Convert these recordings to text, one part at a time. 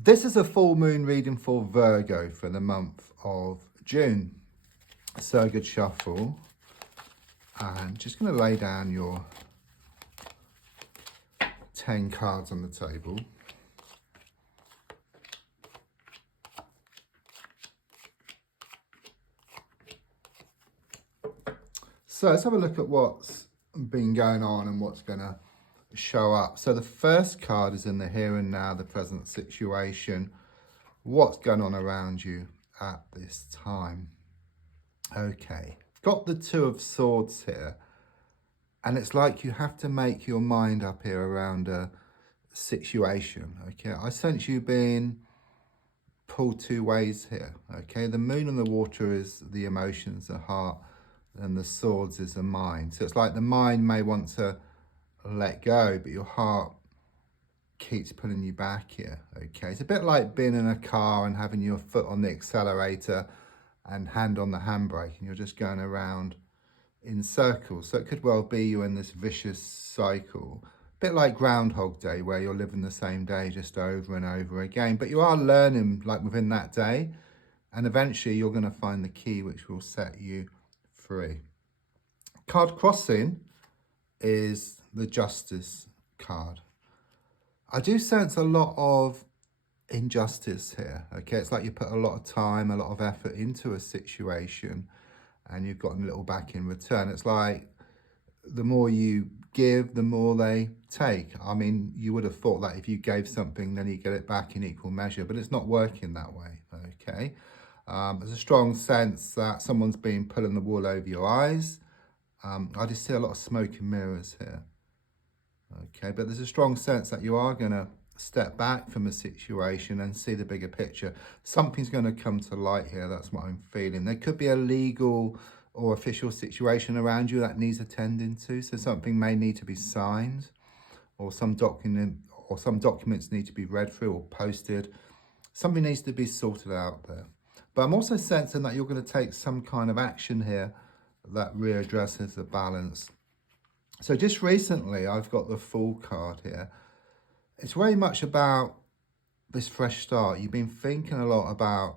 This is a full moon reading for Virgo for the month of June. So good shuffle. And just going to lay down your 10 cards on the table. So let's have a look at what's been going on and what's going to show up. So the first card is in the here and now, the present situation. What's going on around you at this time? Okay, got the Two of Swords here. And it's like you have to make your mind up here around a situation. Okay, I sense you being pulled two ways here. Okay, the moon and the water is the emotions, the heart, and the swords is the mind. So it's like the mind may want to let go, but your heart keeps pulling you back here. Okay, it's a bit like being in a car and having your foot on the accelerator and hand on the handbrake, and you're just going around in circles. So it could well be you're in this vicious cycle, a bit like Groundhog Day, where you're living the same day just over and over again, but you are learning like within that day, and eventually you're going to find the key which will set you free. Card crossing is the Justice card. I do sense a lot of injustice here. Okay, it's like you put a lot of time, a lot of effort into a situation and you've gotten a little back in return. It's like the more you give, the more they take. I mean, you would have thought that if you gave something, then you get it back in equal measure, but it's not working that way. Okay, there's a strong sense that someone's been pulling the wool over your eyes. I just see a lot of smoke and mirrors here. Okay, but there's a strong sense that you are going to step back from a situation and see the bigger picture. Something's going to come to light here. That's what I'm feeling. There could be a legal or official situation around you that needs attending to. So something may need to be signed, or some documents need to be read through or posted. Something needs to be sorted out there. But I'm also sensing that you're going to take some kind of action here that readdresses the balance. So just recently, I've got the Fool card here. It's very much about this fresh start. You've been thinking a lot about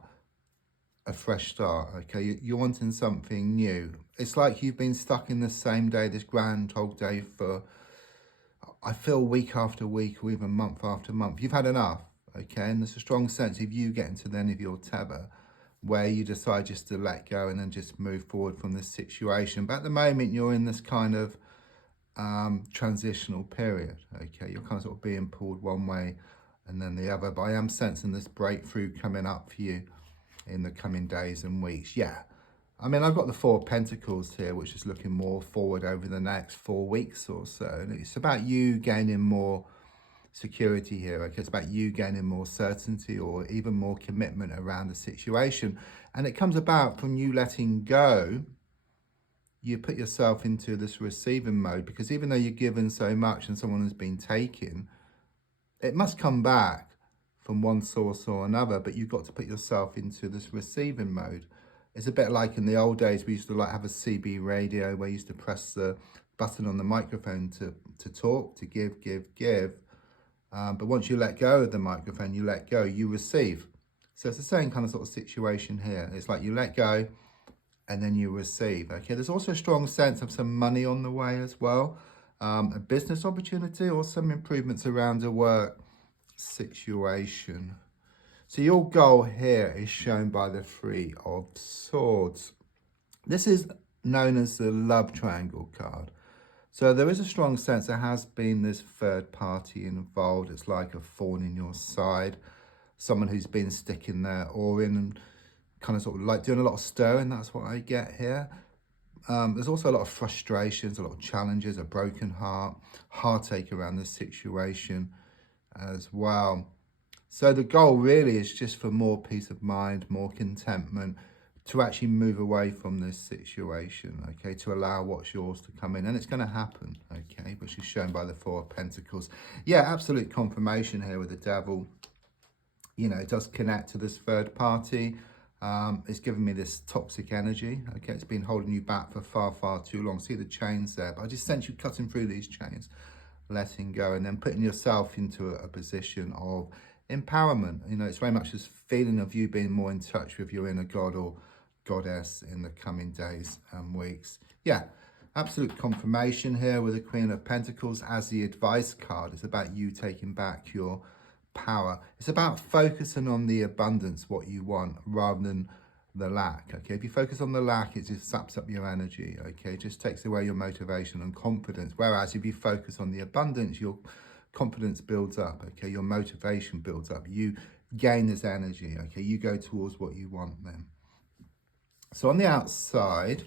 a fresh start, okay? You're wanting something new. It's like you've been stuck in the same day, this Groundhog Day for, I feel, week after week or even month after month. You've had enough, okay? And there's a strong sense of you getting to the end of your tether where you decide just to let go and then just move forward from this situation. But at the moment, you're in this kind of transitional period. Okay, you're kind of sort of being pulled one way and then the other, but I am sensing this breakthrough coming up for you in the coming days and weeks. Yeah, I mean, I've got the Four of Pentacles here, which is looking more forward over the next 4 weeks or so, and it's about you gaining more security here. Okay, it's about you gaining more certainty or even more commitment around the situation, and it comes about from you letting go. You put yourself into this receiving mode, because even though you're given so much and someone has been taken, it must come back from one source or another, but you've got to put yourself into this receiving mode. It's a bit like in the old days, we used to like have a CB radio where you used to press the button on the microphone to talk, to give. But once you let go of the microphone, you let go, you receive. So it's the same kind of sort of situation here. It's like you let go, and then you receive. Okay, there's also a strong sense of some money on the way as well, a business opportunity or some improvements around a work situation. So your goal here is shown by the Three of Swords. This is known as the love triangle card. So there is a strong sense there has been this third party involved. It's like a thorn in your side, someone who's been sticking their oar in and kind of sort of like doing a lot of stirring. That's what I get here. There's also a lot of frustrations, a lot of challenges, a broken heart, heartache around this situation as well. So the goal really is just for more peace of mind, more contentment, to actually move away from this situation, okay, to allow what's yours to come in. And it's going to happen, okay, which is shown by the Four of Pentacles. Yeah, absolute confirmation here with the Devil. You know, it does connect to this third party. It's given me this toxic energy. Okay, it's been holding you back for far too long. See the chains there, but I just sense you cutting through these chains, letting go, and then putting yourself into a position of empowerment. You know, it's very much this feeling of you being more in touch with your inner god or goddess in the coming days and weeks. Yeah, absolute confirmation here with the Queen of Pentacles as the advice card. It's about you taking back your power. It's about focusing on the abundance, what you want, rather than the lack. Okay, if you focus on the lack, it just saps up your energy. Okay, it just takes away your motivation and confidence. Whereas if you focus on the abundance, your confidence builds up. Okay, your motivation builds up. You gain this energy. Okay, you go towards what you want then. So on the outside,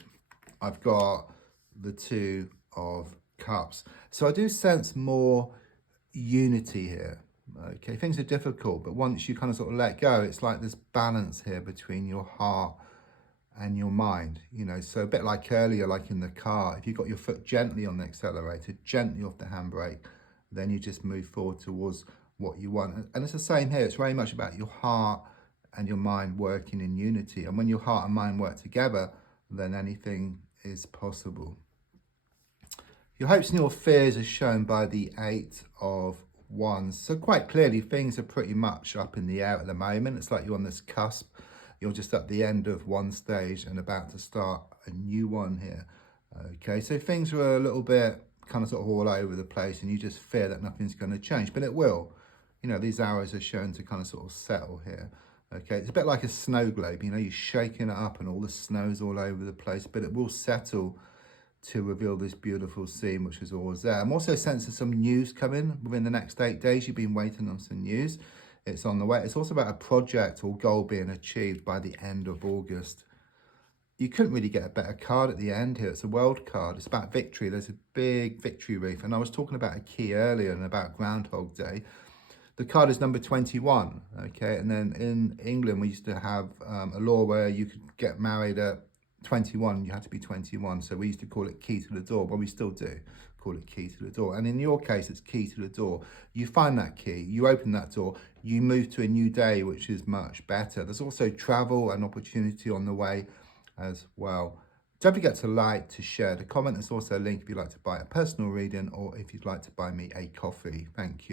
I've got the Two of Cups. So I do sense more unity here. Okay, things are difficult, but once you kind of sort of let go, it's like this balance here between your heart and your mind. You know, so a bit like earlier, like in the car, if you got your foot gently on the accelerator, gently off the handbrake, then you just move forward towards what you want. And it's the same here. It's very much about your heart and your mind working in unity. And when your heart and mind work together, then anything is possible. Your hopes and your fears are shown by the Eight of Wands. So quite clearly, things are pretty much up in the air at the moment. It's like you're on this cusp. You're just at the end of one stage and about to start a new one here. Okay, so things are a little bit kind of sort of all over the place and you just fear that nothing's going to change, but it will. You know, these arrows are shown to kind of sort of settle here. Okay, it's a bit like a snow globe, you know, you're shaking it up and all the snow's all over the place, but it will settle to reveal this beautiful scene, which is always there. I'm also sensing some news coming within the next 8 days. You've been waiting on some news. It's on the way. It's also about a project or goal being achieved by the end of August. You couldn't really get a better card at the end here. It's a world card. It's about victory. There's a big victory wreath. And I was talking about a key earlier and about Groundhog Day. The card is number 21, okay? And then in England, we used to have a law where you could get married at 21, you had to be 21. So we used to call it key to the door, but we still do call it key to the door. And in your case, it's key to the door. You find that key, you open that door, you move to a new day, which is much better. There's also travel and opportunity on the way as well. Don't forget to like, to share, to comment. There's also a link if you'd like to buy a personal reading or if you'd like to buy me a coffee. Thank you.